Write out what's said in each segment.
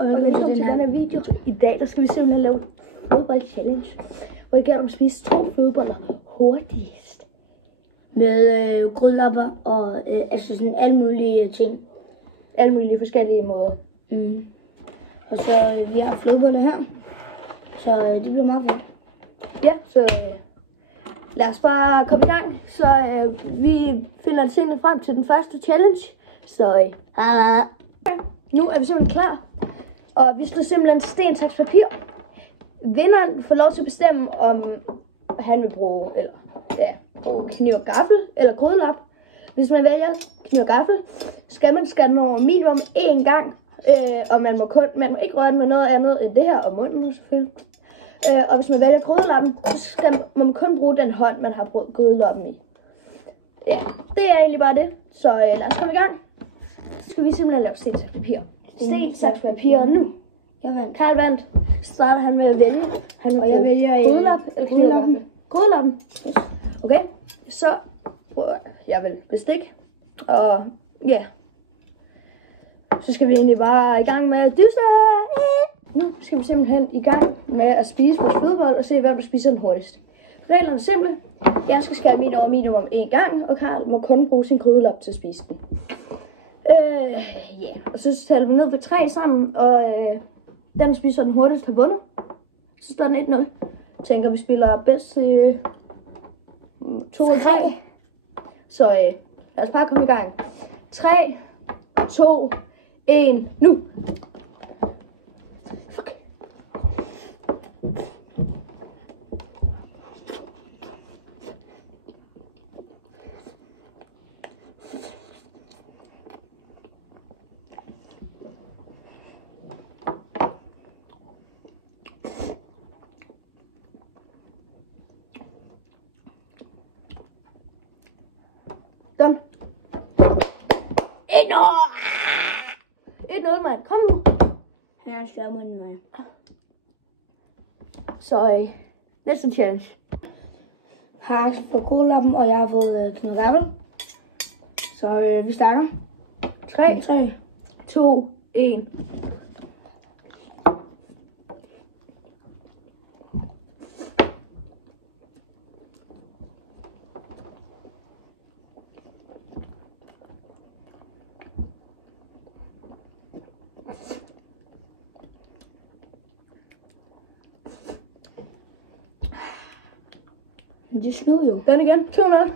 og velkommen til den her video. I dag der skal vi simpelthen lave fodbold challenge, hvor det gælder om at spise 2 flødeboller hurtigst. Med grydlapper og altså sådan alle mulige ting. Alle mulige forskellige måder. Og så vi har flødeboller her, så det bliver meget fedt. Ja, så lad os bare komme i gang. Så vi finder tingene frem til den første challenge. Så nu er vi simpelthen klar. Og vi skal simpelthen sten, saks, papir. Vinderen får lov til at bestemme, om han vil bruge, bruge kniv og gaffel eller grydelap. Hvis man vælger kniv og gaffel, skal man skære over minimum 1 gang. Og man må ikke røre den med noget andet end det her, og munden selvfølgelig. Og hvis man vælger grydelappen, så må man kun bruge den hånd, man har brugt grydelappen i. Ja, det er egentlig bare det. Så lad os komme i gang. Så skal vi simpelthen lave sten, saks, papir. Sten, saks, papir nu. Jeg vandt. Karl vandt. Så starter han med at vælge. Og jeg vælger grydelap eller grydelappen. Grydelappen. Yes. Okay, så prøver jeg vel bestik. Og ja. Så skal vi egentlig bare i gang med at dyste. Nu skal vi simpelthen i gang med at spise vores flødebold og se, hvem der spiser den hurtigst. Reglerne er simple. Jeg skal skære min over minimum 1 gang, og Karl må kun bruge sin grydelap til at spise den. Og så tæller vi ned på 3 sammen, og den, der spiser den hurtigst, har vundet. Så står den 1-0. Tænker, vi spiller bedst til 2 og 3. Så lad os bare komme i gang. 3, 2, 1, nu! Fuck. Done. 1-0, mand. Kom nu. Her er mig. Så næste challenge. Har fået grydelappen, og jeg har fået kniv og gaffel. Så vi starter. 3, 2, 1. Det snød jo. Den igen. 200.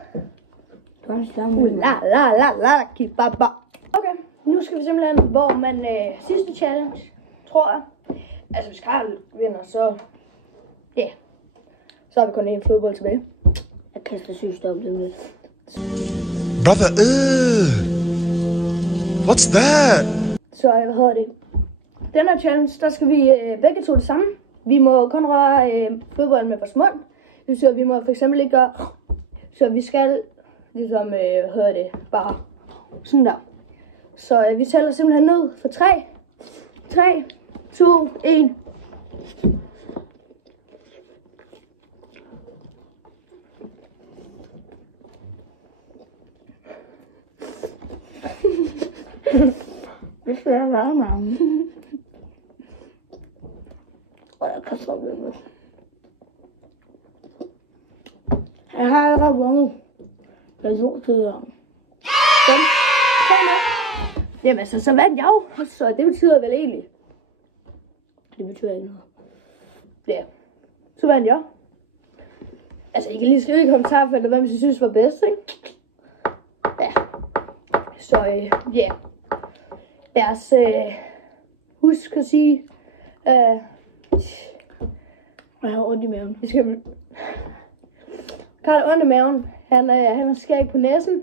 La. Kibaba. Okay, nu skal vi simpelthen, hvor man sidste challenge, tror jeg. Altså hvis Karl vinder, så så har vi kun 1 flødebold tilbage. Jeg kaster sygt op det lidt. Brother, what's that? Så hvad hedder det? Den her challenge, der skal vi begge to det samme. Vi må kun røre flødebolden med vores mund. Det betyder, at vi må for eksempel ikke gøre, så vi skal ligesom, bare sådan der. Så vi tæller simpelthen ned for 3, 2, 1. Det skal jeg være, mand. Og jeg kaster op det lidt. Jeg har allerede vundet. Jeg er god til det. Jamen så vandt jeg jo. Så det betyder vel egentlig. Det betyder ikke noget. Ja. Så vandt jeg. Altså I kan lige skrive i kommentarfeltet, hvem I synes var bedst, ikke? Ja. Så ja. Lad os husk at sige. Jeg har ondt i maven. Vi skal... Karl har ondt i maven. Han har skæg på næsen.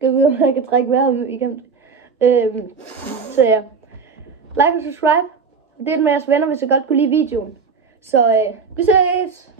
Jeg ved, om han kan trække vejret igennem. Så ja. Like og subscribe. Del med jeres venner, hvis I godt kunne lide videoen. Så vi ses!